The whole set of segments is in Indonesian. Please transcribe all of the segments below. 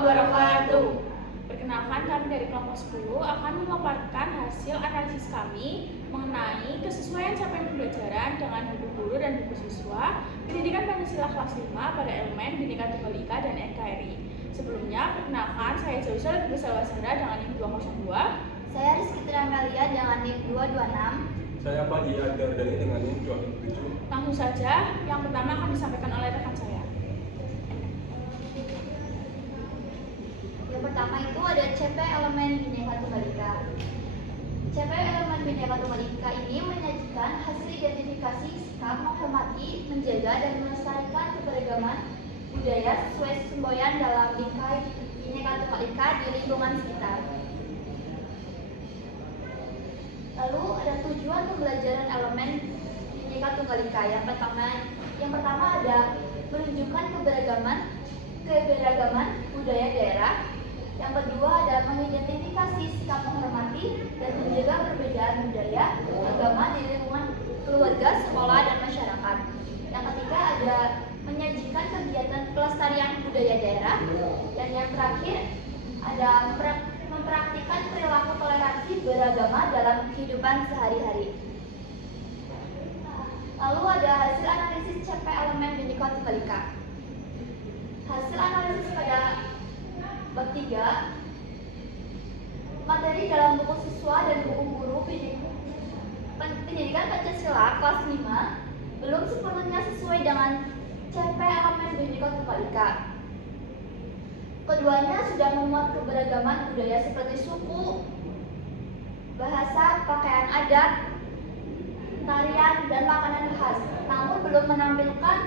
wabarakatuh. Perkenalkan, kami dari kelompok 10 akan memaparkan hasil analisis kami mengenai kesesuaian capaian pembelajaran dengan buku guru dan buku siswa Pendidikan Pancasila kelas 5 pada elemen Bhinneka Tunggal Ika dan NKRI. Sebelumnya, perkenalkan, saya Joshua Basara dengan NIM 202. Saya Rizky Triamelia dengan NIM 226. Saya Padi Agardani dengan NIM 227. Langsung saja, yang pertama akan disampaikan oleh rekan saya. Yang pertama itu ada CP elemen Bhinneka Tunggal Ika. CP elemen Bhinneka Tunggal Ika ini menyajikan hasil identifikasi sikap menghormati, menjaga, dan melestarikan keberagaman budaya sesuai semboyan dalam bingkai Bhinneka Tunggal Ika di lingkungan sekitar. Lalu ada tujuan pembelajaran elemen Bhinneka Tunggal Ika. Yang pertama ada menunjukkan keberagaman budaya daerah. Yang kedua ada mengidentifikasi sikap menghormati dan menjaga perbedaan budaya, agama di lingkungan keluarga, sekolah, dan masyarakat. Yang ketiga ada menyajikan kegiatan pelestarian budaya daerah. Dan yang terakhir ada mempraktikkan perilaku toleransi beragama dalam kehidupan sehari-hari. Lalu ada hasil analisis CP elemen Bhinneka Tunggal Ika. Hasil analisis pada bab 3, materi dalam buku siswa dan buku guru Pendidikan Pancasila kelas 5 belum sepenuhnya sesuai dengan CP elemen Bhinneka Tunggal Ika. Keduanya sudah memuat keberagaman budaya seperti suku, bahasa, pakaian adat, tarian, dan makanan khas, namun belum menampilkan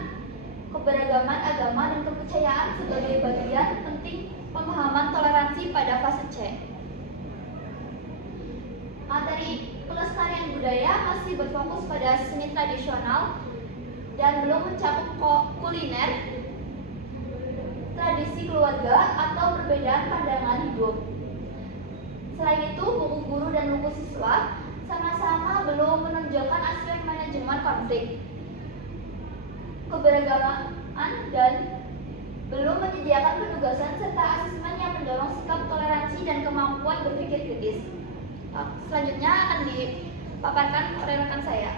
keberagaman agama dan kepercayaan sebagai bagian penting pemahaman toleransi pada fase C. Materi pelestarian budaya masih berfokus pada seni tradisional dan belum mencakup kuliner, tradisi keluarga, atau perbedaan pandangan hidup. Selain itu, buku guru dan buku siswa sama-sama belum menonjolkan aspek manajemen konflik, keberagaman, dan belum menyediakan penugasan serta asesmen yang mendorong sikap toleransi dan kemampuan berpikir kritis. Selanjutnya akan dipaparkan oleh rekan saya.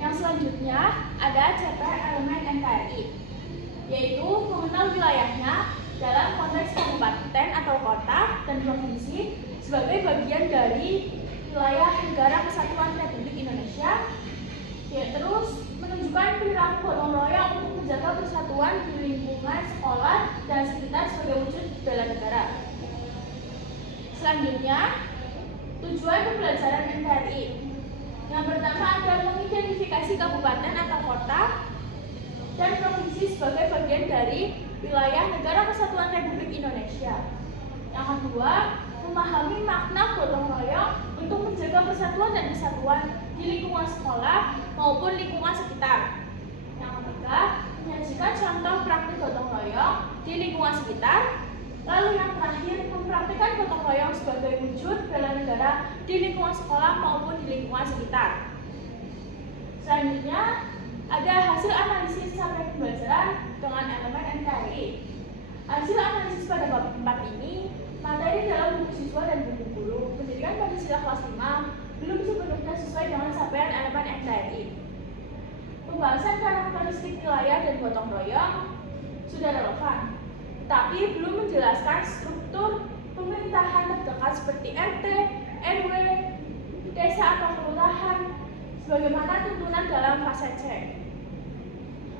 Yang selanjutnya ada CP elemen NKRI, yaitu mengenal wilayahnya dalam konteks kabupaten atau kota dan provinsi sebagai bagian dari wilayah Negara Kesatuan Republik Indonesia. Terus menunjukkan perilaku gotong royong untuk menjaga persatuan di lingkungan sekolah dan sekitar sebagai wujud bela negara. Selanjutnya, tujuan pembelajaran NKRI. Yang pertama adalah mengidentifikasi kabupaten atau kota dan provinsi sebagai bagian dari wilayah Negara Kesatuan Republik Indonesia. Yang kedua, memahami makna gotong royong untuk menjaga persatuan dan kesatuan di lingkungan sekolah maupun lingkungan sekitar. Yang ketiga, menyajikan contoh praktik gotong royong di lingkungan sekitar. Lalu yang terakhir, mempraktikkan gotong royong sebagai wujud bela negara di lingkungan sekolah maupun di lingkungan sekitar. Selanjutnya, ada hasil analisis capaian pembelajaran dengan elemen NKRI. Hasil analisis pada bab 4 ini, materi dalam buku siswa dan buku guru Pendidikan Pancasila kelas 5 belum sepenuhnya sesuai dengan capaian elemen NKRI. Pembahasan karakteristik wilayah dan gotong royong sudah relevan, tapi belum menjelaskan struktur pemerintahan terdekat seperti RT, RW, desa atau kelurahan, sebagaimana tuntunan dalam fase C.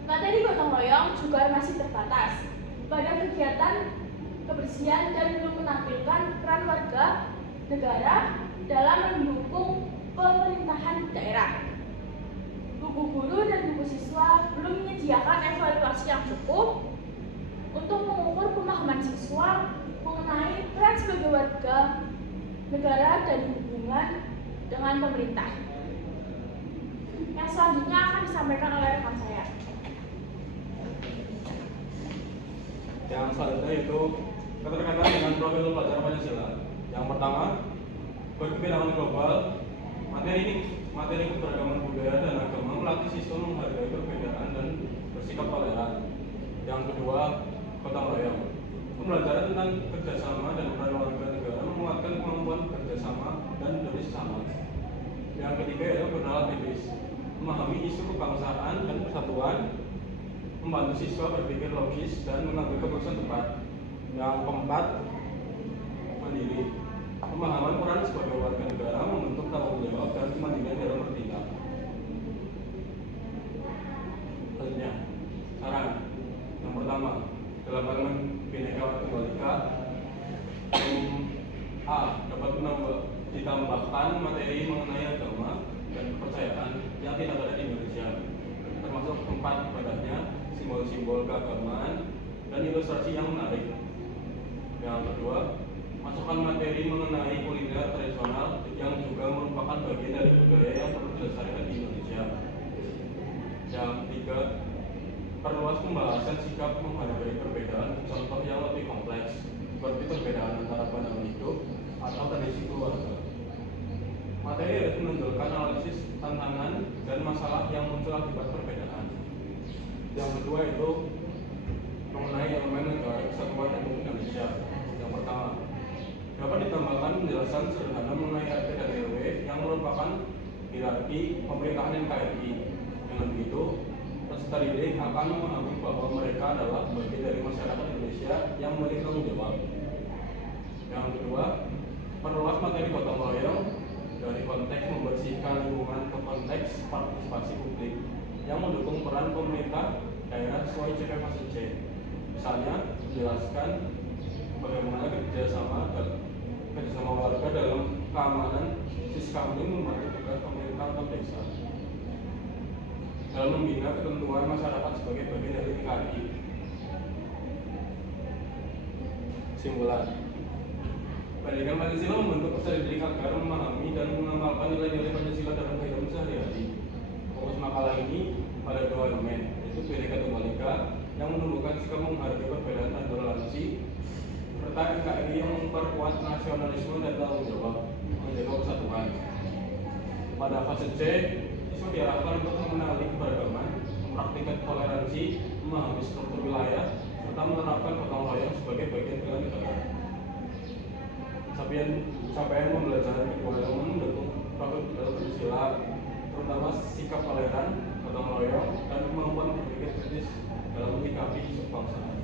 Materi gotong royong juga masih terbatas pada kegiatan kebersihan dan belum menampilkan peran warga negara dalam mendukung pemerintahan daerah. Buku guru dan buku siswa belum menyediakan evaluasi yang cukup untuk mengukur pemahaman siswa mengenai peran sebagai warga negara dan hubungan dengan pemerintah. Yang selanjutnya akan disampaikan oleh rekan saya. Yang selanjutnya itu keterkaitan dengan profil pelajar Pancasila. Yang pertama, berkepentingan global. Materi keberagaman budaya dan agama melatih siswa menghargai perbedaan dan bersikap toleran. Yang kedua, gotong royong. Pembelajaran tentang kerjasama dan peran warga negara menguatkan kemampuan kerjasama dan bekerja sama. Yang ketiga yaitu bernalar kritis, memahami isu kebangsaan dan persatuan, membantu siswa berpikir logis dan mengambil keputusan tepat. Yang keempat, mandiri, pemahaman peran sebagai warga negara membentuk tanggung jawab dan kemandirian dalam bertindak. Selanjutnya, saran. Yang pertama, dalam elemen Bhinneka Tunggal Ika, A. Dapat ditambahkan materi mengenai agama dan kepercayaan yang tidak ada di Indonesia, termasuk tempat ibadahnya, simbol-simbol keagamaan, dan ilustrasi yang menarik. Yang kedua, masukkan materi mengenai kuliner tradisional yang juga merupakan bagian dari budaya yang perlu dilestarikan di Indonesia. Yang ketiga, perluas pembahasan sikap menghadapi perbedaan, contoh yang lebih kompleks, seperti perbedaan antara pandangan hidup atau tradisi keluarga. Materi harus menunjukkan analisis tantangan dan masalah yang muncul akibat perbedaan. Yang kedua itu mengenai elemen negara kesatuan Republik Indonesia. Yang pertama, dapat ditambahkan penjelasan sederhana mengenai RT dan RW yang merupakan hierarki pemerintahan NKRI. Dengan begitu, peserta didik akan memahami bahwa mereka adalah bagian dari masyarakat Indonesia yang memiliki tanggung jawab. Yang kedua, perluas materi gotong royong dari konteks membersihkan lingkungan ke konteks partisipasi publik yang mendukung peran pemerintah daerah sesuai CP fase C. Misalnya, menjelaskan bagaimana kerjasama warga dalam keamanan siskambling membantu tugas pemerintah atau desa dalam membina ketentuan masyarakat sebagai bagian dari NKRI. Kesimpulan, pendidikan Pancasila membentuk peserta didik agar memahami dan mengamalkan nilai-nilai Pancasila dalam kehidupan sehari-hari. Fokus makalah ini pada dua elemen, yaitu Bhinneka Tunggal Ika yang menumbuhkan sikap menghargai perbedaan dan toleransi, serta NKRI yang memperkuat nasionalisme dan tanggung jawab menjaga persatuan. Pada fase C, siswa diarahkan untuk mengenali keberagaman, mempraktikkan toleransi, memahami struktur wilayah, serta menerapkan gotong royong sebagai bagian bela negara. Capaian pembelajaran kedua elemen mendukung profil dalam Pancasila, terutama sikap toleran, gotong royong, dan kemampuan berpikir kritis dalam menyikapi isu kebangsaan.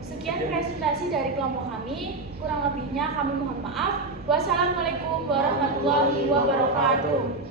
Sekian presentasi dari kelompok kami, kurang lebihnya kami mohon maaf. Wassalamualaikum warahmatullahi wabarakatuh.